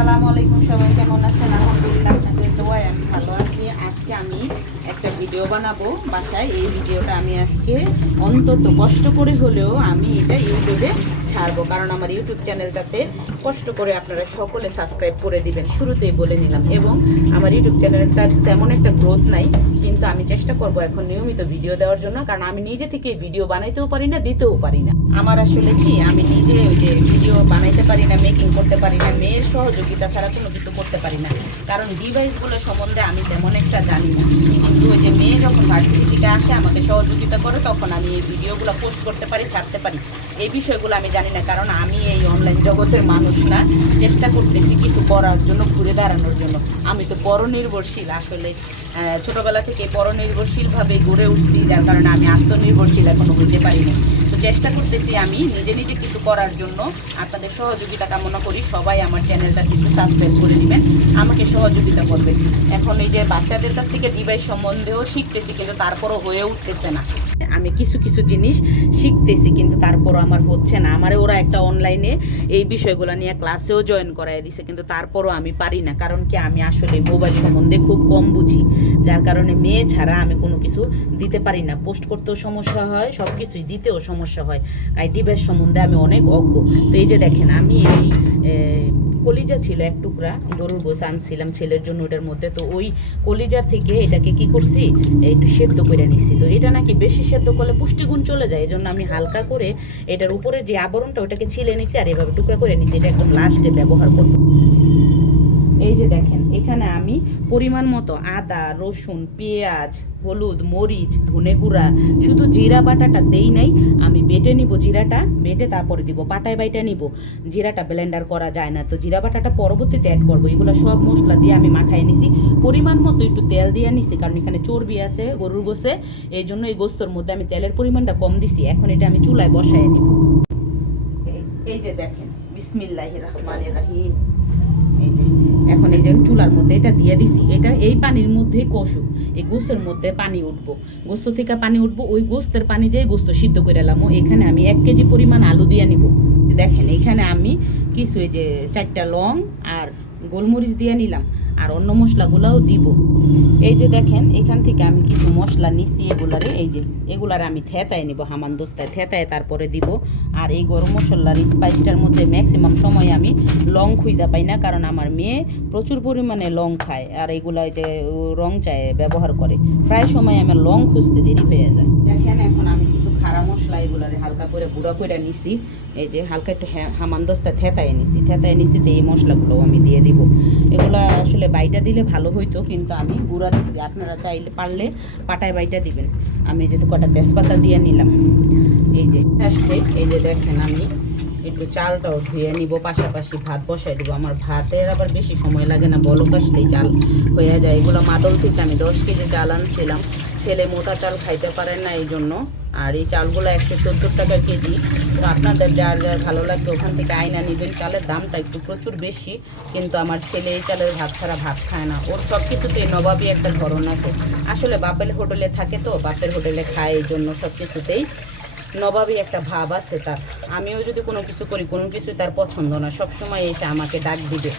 আসসালামু আলাইকুম, সবাই কেমন আছেন? আলহামদুলিল্লাহ, আপনাদের দোয়ায় আমি ভালো আছি। আজকে আমি একটা ভিডিও বানাবো বাসায়। এই ভিডিওটা আমি আজকে অন্তত কষ্ট করে হলেও আমি এটা ইউটিউবে ছাড়বো, কারণ আমার ইউটিউব চ্যানেলটাতে কষ্ট করে আপনারা সকলে সাবস্ক্রাইব করে দিবেন, শুরুতেই বলে নিলাম। এবং আমার ইউটিউব চ্যানেলটা তেমন একটা গ্রোথ নাই, কিন্তু আমি চেষ্টা করব এখন নিয়মিত ভিডিও দেওয়ার জন্য, কারণ আমি নিজে থেকে ভিডিও বানাইতেও পারি না, দিতেও পারি না। আমার আসলে কি, আমি নিজে ওই যে ভিডিও বানাইতে পারি না, মেকিং করতে পারি না, মেয়ের সহযোগিতা ছাড়া কোনো কিছু করতে পারি না, কারণ ডিভাইসগুলো সম্বন্ধে আমি তেমন একটা জানি না। কিন্তু ওই যে মেয়ে যখন ভার্সিটি থেকে আসে আমাকে সহযোগিতা করে, তখন আমি এই ভিডিওগুলো পোস্ট করতে পারি, ছাড়তে পারি। এই বিষয়গুলো আমি জানি না, কারণ আমি এই অনলাইন জগতের মানুষ না। চেষ্টা করতেছি কিছু করার জন্য, ঘুরে দাঁড়ানোর জন্য। আমি তো পরনির্ভরশীল, আসলে ছোটোবেলা থেকে পরনির্ভরশীলভাবে গড়ে উঠছি, যার কারণে আমি আত্মনির্ভরশীল এখনও হইতে পারিনি। তো চেষ্টা করতেছি আমি নিজে নিজে কিছু করার জন্য। আপনাদের সহযোগিতা কামনা করি, সবাই আমার চ্যানেলটা কিন্তু সাবস্ক্রাইব করে দিবেন, আমাকে সহযোগিতা করবেন। এখন এই যে বাচ্চাদের কাছ থেকে ডিভাইস সম্বন্ধেও শিখতেছি, কিন্তু তারপরও হয়ে উঠতেছে না। আমি কিছু কিছু জিনিস শিখতেছি, কিন্তু তারপরও আমার হচ্ছে না। আমারে ওরা একটা অনলাইনে এই বিষয়গুলো নিয়ে ক্লাসেও জয়েন করাই দিছে, কিন্তু তারপরও আমি পারি না। কারণ কি, আমি আসলে মোবাইল সম্বন্ধে খুব কম বুঝি, যার কারণে মেয়ে ছাড়া আমি কোনো কিছু দিতে পারি না। পোস্ট করতেও সমস্যা হয়, সব কিছুই দিতেও সমস্যা হয়। আর ডিভাইস সম্বন্ধে আমি অনেক অজ্ঞ। তো এই যে দেখেন, আমি এই কলিজা ছিল এক টুকরা, গরুর গোছ আনছিলাম ছেলের জন্য, ওটার মধ্যে তো ওই কলিজার থেকে এটাকে কি করছি, একটু সেদ্ধ করে নিচ্ছি। তো এটা নাকি বেশি সেদ্ধ করলে পুষ্টিগুণ চলে যায়, এই জন্য আমি হালকা করে এটার উপরে যে আবরণটা ওটাকে ছিলে নিছি, আর এভাবে টুকরা করে নিছি। এটা একদম লাস্টে ব্যবহার করব। এই যে দেখেন, এখানে আমি পরিমাণ মতো আদা, রসুন, পেঁয়াজ, হলুদ, মরিচ, ধনে গুঁড়া, শুধু জিরা বাটাটা দেই নাই, আমি বেটে নিব। জিরাটা বেটে তারপরে দিব, পাটায় বাইটা নিব। জিরাটা ব্লেন্ডার করা যায় না, তো জিরা বাটাটা পরবর্তীতে অ্যাড করবো। এগুলো সব মশলা দিয়ে আমি মাখাই নিছি। পরিমাণ মতো একটু তেল দিয়ে নিছি, কারণ এখানে চর্বি আছে গরুর গোশে, এই জন্য এই গোস্তর মধ্যে আমি তেলের পরিমাণটা কম দিছি। এখন এটা আমি চুলায় বসায় নিব। এই যে দেখেন, বিসমিল্লাহির রহমানির রহিম। এই যে এখন এই যে চুলার মধ্যে এটা দিয়ে দিছি, এটা এই পানির মধ্যেই কষুক। এই গোস্তের মধ্যে পানি উঠবো, গোস্ত থেকে পানি উঠবো, ওই গোস্তের পানি দিয়ে গোস্ত সিদ্ধ করে এলাম। এখানে আমি 1 কেজি পরিমাণ আলু দিয়ে নিব। দেখেন, এখানে আমি কিছু এই যে 4টা লং আর গোলমরিচ দিয়ে নিলাম, আর অন্য মশলাগুলোও দিব। এই যে দেখেন, এখান থেকে আমি কিছু মশলা নিচ্ছি, এগুলারে আমি থেতায় নিব, হামানদোস্তায় থেতায় তারপরে দিব। আর এই গরম মশলার স্পাইসটার মধ্যে ম্যাক্সিমাম সময় আমি লং খুঁজা পাই না, কারণ আমার মেয়ে প্রচুর পরিমাণে লং খায়, আর এগুলা যে রং চায় ব্যবহার করে, প্রায় সময় আমার লং খুঁজতে দেরি হয়ে যায়। দেখেন, এখন আমি কিছু খাড়া মশলা এগুলারে হালকা করে গুঁড়া করে নিছি। এই যে হালকা একটু হামানদোস্তা থেতায় নিছি, তো এই মশলাগুলোও আমি দিয়ে দিব। এগুলা আসলে বাইটা দিলে ভালো হইতো, কিন্তু আমি গুঁড়া দিচ্ছি। আপনারা চাইলে পারলে পাটায় বাইটা দিবেন। আমি যে কটা তেজপাতা দিয়ে নিলাম। এই যে এই যে দেখেন, আমি একটু চালটাও ধুয়ে নিব, পাশাপাশি ভাত বসাই দেবো। আমার ভাতের আবার বেশি সময় লাগে না, বলক আসলেই চাল হয়ে যায়। এগুলো মাদল থেকে আমি 10 কেজি চাল আনছিলাম। ছেলে মোটা চাল খাইতে পারে না, এই জন্য। আর এই চালগুলো 170 টাকা কেজি। তো আপনাদের যার যার ভালো লাগবে ওখান থেকে আয়না নেবেন। চালের দামটা একটু প্রচুর বেশি, কিন্তু আমার ছেলে এই চালের ভাত ছাড়া ভাত খায় না। ওর সব কিছুতেই নবাবী একটা ধরন আছে। আসলে বাপের হোটেলে থাকে, তো বাপের হোটেলে খায়, এই জন্য সব কিছুতেই নবাবী একটা ভাব আছে তার। আমিও যদি কোনো কিছু করি, কোনো কিছুই তার পছন্দ না, সবসময় এসে আমাকে ডাক দিবে।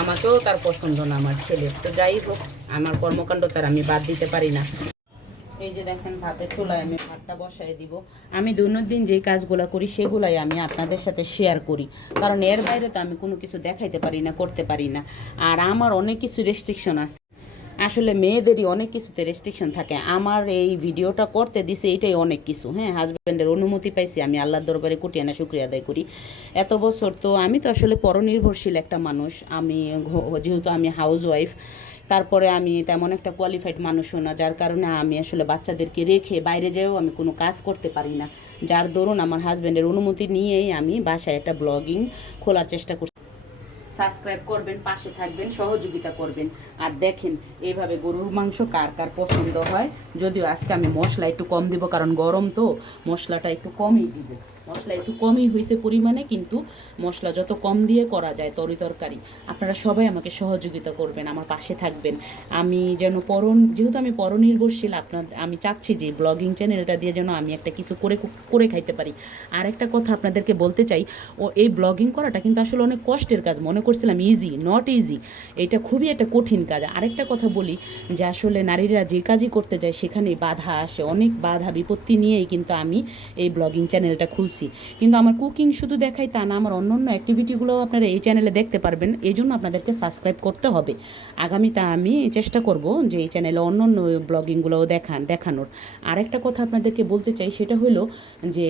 আমাকেও তার পছন্দ না আমার ছেলে। তো যাই হোক, আমার কর্মকাণ্ড তার আমি বাদ দিতে পারি না। এই যে দেখেন, ভাতের চুলায় আমি ভাতটা বসাই দিব। আমি দৈনন্দিন যেই কাজগুলো করি সেগুলাই আমি আপনাদের সাথে শেয়ার করি, কারণ এর বাইরে তো আমি কোনো কিছু দেখাইতে পারি না, করতে পারি না। আর আমার অনেক কিছু রেস্ট্রিকশন আছে। আসলে মেয়েদেরই অনেক কিছুতে রেস্ট্রিকশন থাকে। আমার এই ভিডিওটা করতে দিছে এটাই অনেক কিছু। হ্যাঁ, হাজব্যান্ডের অনুমতি পাইছি, আমি আল্লাহর দরবারে কুটিয়ানা শুকরিয়া আদায় করি। এত বছর তো আমি তো আসলে পরনির্ভরশীল একটা মানুষ। আমি যেহেতু আমি হাউস ওয়াইফ, তারপরে আমি তেমন একটা কোয়ালিফাইড মানুষও না, যার কারণে আমি আসলে বাচ্চাদেরকে রেখে বাইরে যেয়েও আমি কোনো কাজ করতে পারি না। যার দরুন আমার হাজব্যান্ডের অনুমতি নিয়েই আমি বাসায় একটা ব্লগিং খোলার চেষ্টা করছি। সাবস্ক্রাইব করবেন, পাশে থাকবেন, সহযোগিতা করবেন। আর দেখেন, এইভাবে গরুর মাংস কার কার পছন্দ হয়। যদিও আজকে আমি মশলা একটু কম দিব, কারণ গরম তো মশলাটা একটু কমই দিব। মশলা একটু কমই হয়েছে পরিমাণে, কিন্তু মশলা যত কম দিয়ে করা যায় তরকারি, আপনারা সবাই আমাকে সহযোগিতা করবেন, আমার পাশে থাকবেন। আমি যেন যেহেতু আমি পরনির্ভরশীল, আমি চাচ্ছি যে ব্লগিং চ্যানেলটা দিয়ে যেন আমি একটা কিছু করে করে খাইতে পারি। আর একটা কথা আপনাদেরকে বলতে চাই, এই ব্লগিং করাটা কিন্তু আসলে অনেক কষ্টের কাজ। মনে করছিলাম ইজি, নট ইজি। এটা খুবই একটা কঠিন কাজ। আরেকটা কথা বলি, যে আসলে নারীরা যে কাজই করতে যায় সেখানেই বাধা আসে, অনেক বাধা বিপত্তি নিয়েই কিন্তু আমি এই ব্লগিং চ্যানেলটা খুলছি। কিন্তু আমার কুকিং শুধু দেখাই তা না, আমার অন্য অন্য অ্যাক্টিভিটিগুলোও আপনারা এই চ্যানেলে দেখতে পারবেন। এই জন্য আপনাদেরকে সাবস্ক্রাইব করতে হবে। আগামীতে আমি চেষ্টা করব যে এই চ্যানেলে অন্য অন্য ব্লগিংগুলোও দেখানোর। আরেকটা কথা আপনাদেরকে বলতে চাই, সেটা হলো যে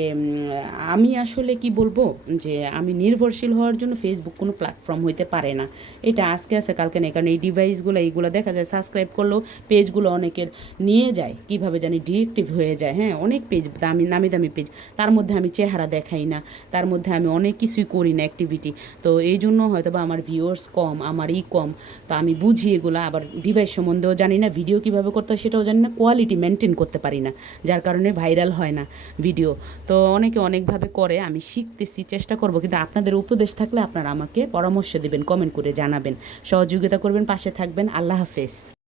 আমি আসলে কি বলবো, যে আমি নির্ভরশীল হওয়ার জন্য ফেসবুক কোনো প্ল্যাটফর্ম হইতে পারে না। এটা আজকে আছে কালকে নেই, কারণ এই ডিভাইসগুলো এইগুলো দেখা যায় সাবস্ক্রাইব করলেও পেজগুলো অনেকের নিয়ে যায়, কিভাবে জানি ডিএক্টিভ হয়ে যায়। হ্যাঁ, অনেক পেজ, নামি দামি পেজ, তার মধ্যে আমি চেহারা দেখাই না, তার মধ্যে আমি অনেক কিছুই করি না অ্যাক্টিভিটি। তো এই জন্য হয়তো বা আমার ভিউয়ার্স কম, আমার কম। তো আমি বুঝি এগুলো, আবার ডিভাইস সম্বন্ধেও জানি না, ভিডিও কীভাবে করতে হয় সেটাও জানি না, কোয়ালিটি মেনটেন করতে পারি না, যার কারণে ভাইরাল হয় না ভিডিও। তো অনেকে অনেকভাবে করে, আমি শিখতেছি, চেষ্টা করব। কিন্তু আপনাদের উপদেশ থাকলে আপনারা আমাকে পরামর্শ দেবেন, কমেন্ট করে জানাবেন, সহযোগিতা করবেন, পাশে থাকবেন। আল্লাহ হাফেজ।